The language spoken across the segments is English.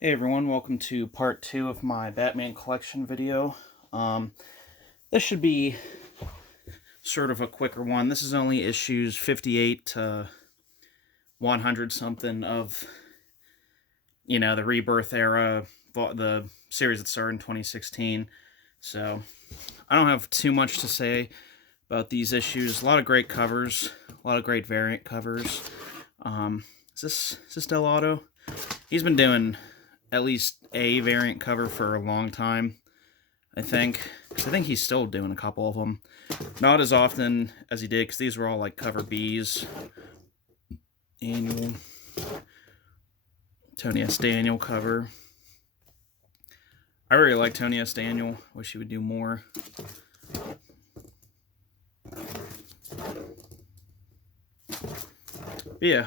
Hey everyone, welcome to part 2 of my Batman collection video. This should be sort of a quicker one. This is only issues 58 to 100 something of, the Rebirth era, the series that started in 2016. So, I don't have too much to say about these issues. A lot of great covers, a lot of great variant covers. Is this Dell'Otto? He's been doing at least a variant cover for a long time, I think. Because I think he's still doing a couple of them. Not as often as he did, because these were all like cover Bs. Annual. Tony S. Daniel cover. I really like Tony S. Daniel. Wish he would do more. But yeah,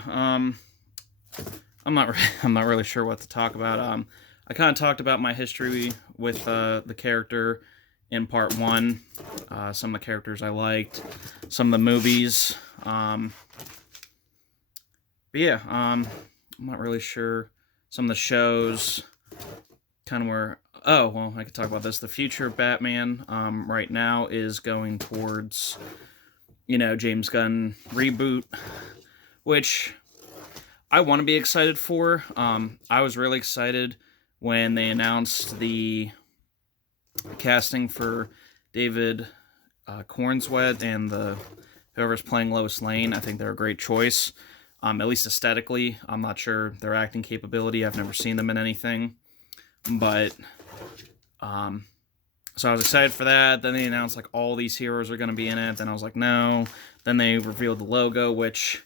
I'm not I'm not really sure what to talk about. I kind of talked about my history with the character in part one. Some of the characters I liked, some of the movies. But yeah, I'm not really sure. Some of the shows, kind of where. Oh well, I could talk about this. The future of Batman right now is going towards, James Gunn reboot, which I want to be excited for. I was really excited when they announced the casting for David Cornsweet and whoever's playing Lois Lane. I think they're a great choice. At least aesthetically, I'm not sure their acting capability. I've never seen them in anything, but so I was excited for that. Then they announced like all these heroes are going to be in it. Then I was like, no. Then they revealed the logo, which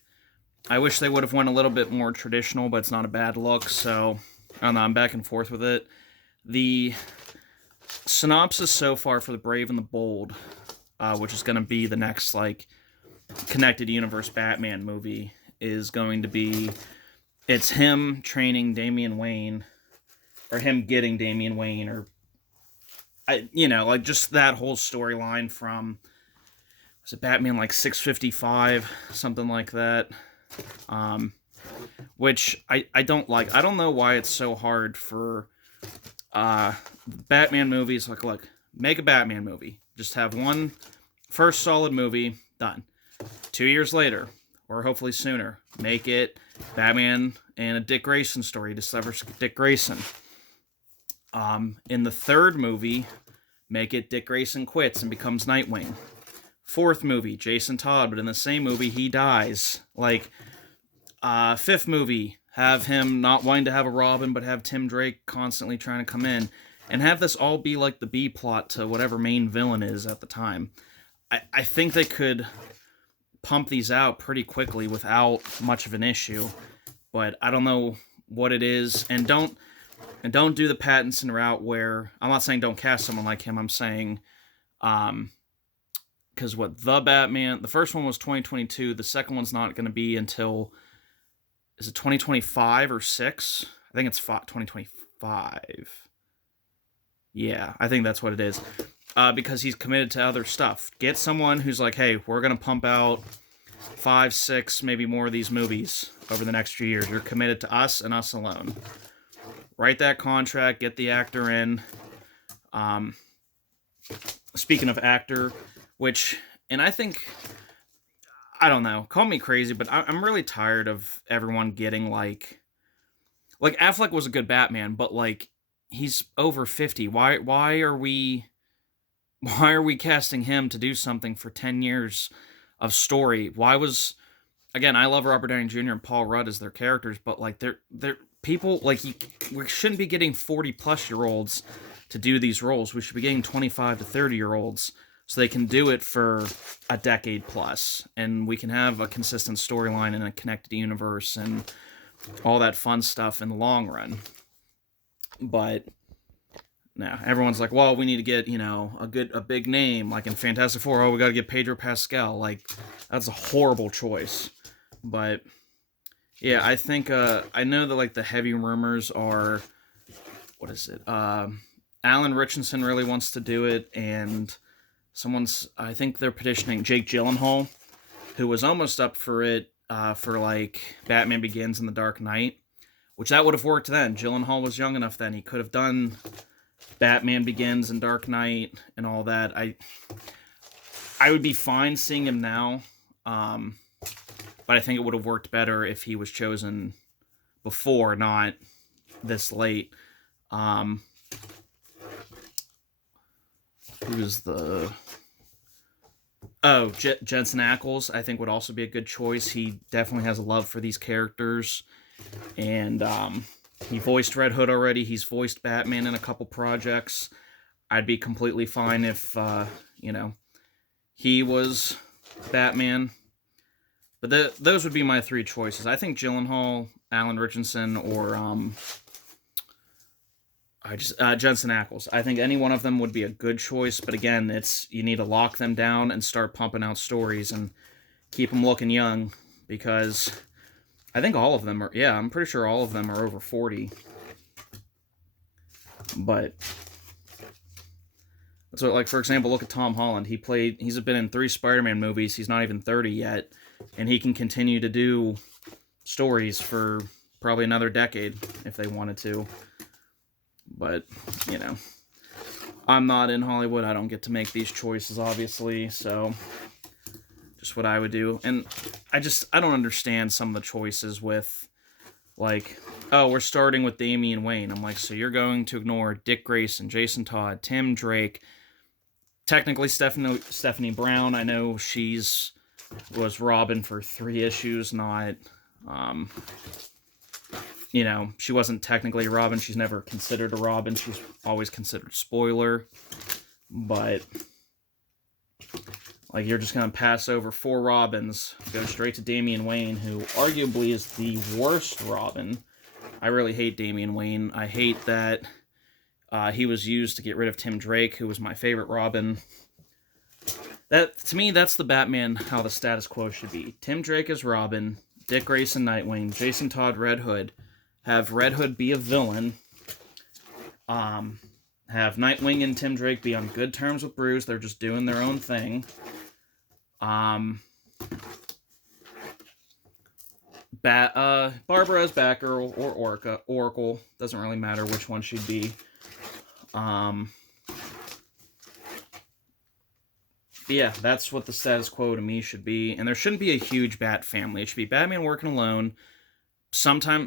I wish they would have went a little bit more traditional, but it's not a bad look. So I don't know. I'm back and forth with it. The synopsis so far for the Brave and the Bold, which is going to be the next like connected universe Batman movie, is going to be it's him training Damian Wayne, or him getting Damian Wayne, or like just that whole storyline from, was it Batman like 655, something like that. Which I don't like. I don't know why it's so hard for Batman movies. Like, look, make a Batman movie. Just have one first solid movie, done. 2 years later, or hopefully sooner, make it Batman and a Dick Grayson story. Discovers Dick Grayson. In the third movie, make it Dick Grayson quits and becomes Nightwing. Fourth movie, Jason Todd, but in the same movie, he dies. Like, fifth movie, have him not wanting to have a Robin, but have Tim Drake constantly trying to come in. And have this all be like the B plot to whatever main villain is at the time. I think they could pump these out pretty quickly without much of an issue. But I don't know what it is. And don't do the Pattinson route where, I'm not saying don't cast someone like him. I'm saying, because the Batman, the first one was 2022. The second one's not going to be until, is it 2025 or 6? I think it's 2025. Yeah, I think that's what it is. Because he's committed to other stuff. Get someone who's like, hey, we're going to pump out 5, 6, maybe more of these movies over the next few years. You're committed to us and us alone. Write that contract, get the actor in. Speaking of actor, and I think, I don't know, call me crazy, but I'm really tired of everyone getting like Affleck was a good Batman, but like he's over 50. Why are we casting him to do something for 10 years of story? Again, I love Robert Downey Jr. and Paul Rudd as their characters, but like they're people like we shouldn't be getting 40-plus-year-olds to do these roles. We should be getting 25 to 30-year-olds so they can do it for a decade plus, and we can have a consistent storyline and a connected universe and all that fun stuff in the long run. But now everyone's like, well, we need to get a big name like in Fantastic Four. Oh, we got to get Pedro Pascal. Like, that's a horrible choice. But yeah, I think I know that like the heavy rumors are, what is it? Alan Richardson really wants to do it, and I think they're petitioning Jake Gyllenhaal, who was almost up for it for like Batman Begins and The Dark Knight, which that would have worked then. Gyllenhaal was young enough then. He could have done Batman Begins and Dark Knight and all that. I would be fine seeing him now, but I think it would have worked better if he was chosen before, not this late. Who's the... Oh, Jensen Ackles, I think, would also be a good choice. He definitely has a love for these characters. And he voiced Red Hood already. He's voiced Batman in a couple projects. I'd be completely fine if, he was Batman. But those would be my three choices. I think Gyllenhaal, Alan Richardson, or Jensen Ackles. I think any one of them would be a good choice, but again, you need to lock them down and start pumping out stories and keep them looking young, because I think all of them are, yeah, I'm pretty sure all of them are over 40. But so, like, for example, look at Tom Holland. He's been in 3 Spider-Man movies. He's not even 30 yet, and he can continue to do stories for probably another decade if they wanted to. But, I'm not in Hollywood. I don't get to make these choices, obviously, so just what I would do. And I don't understand some of the choices with, like, oh, we're starting with Damian Wayne. I'm like, so you're going to ignore Dick Grayson, Jason Todd, Tim Drake, technically Stephanie Brown. I know was Robin for 3 issues, not... she wasn't technically a Robin. She's never considered a Robin. She's always considered spoiler. But, like, you're just going to pass over 4 Robins, go straight to Damian Wayne, who arguably is the worst Robin. I really hate Damian Wayne. I hate that he was used to get rid of Tim Drake, who was my favorite Robin. To me, that's the Batman, how the status quo should be. Tim Drake is Robin, Dick Grayson Nightwing, Jason Todd Red Hood. Have Red Hood be a villain. Have Nightwing and Tim Drake be on good terms with Bruce. They're just doing their own thing. Barbara as Batgirl or Oracle. Doesn't really matter which one she'd be. Yeah, that's what the status quo to me should be. And there shouldn't be a huge Bat family. It should be Batman working alone.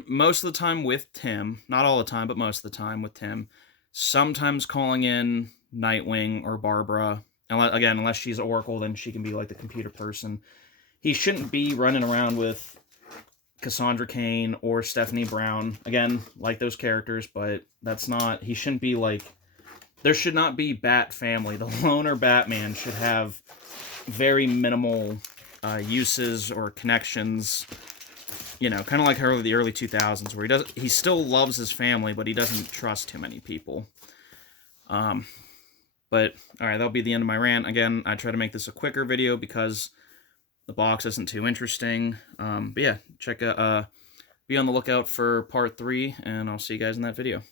Most of the time with Tim, not all the time, but most of the time with Tim, sometimes calling in Nightwing or Barbara, unless she's Oracle, then she can be like the computer person. He shouldn't be running around with Cassandra Cain or Stephanie Brown, again, like those characters, but he shouldn't be like, there should not be Bat family. The loner Batman should have very minimal uses or connections. Kind of like the early 2000s, where he still loves his family, but he doesn't trust too many people. But, alright, that'll be the end of my rant. Again, I try to make this a quicker video because the box isn't too interesting. But yeah, be on the lookout for part 3, and I'll see you guys in that video.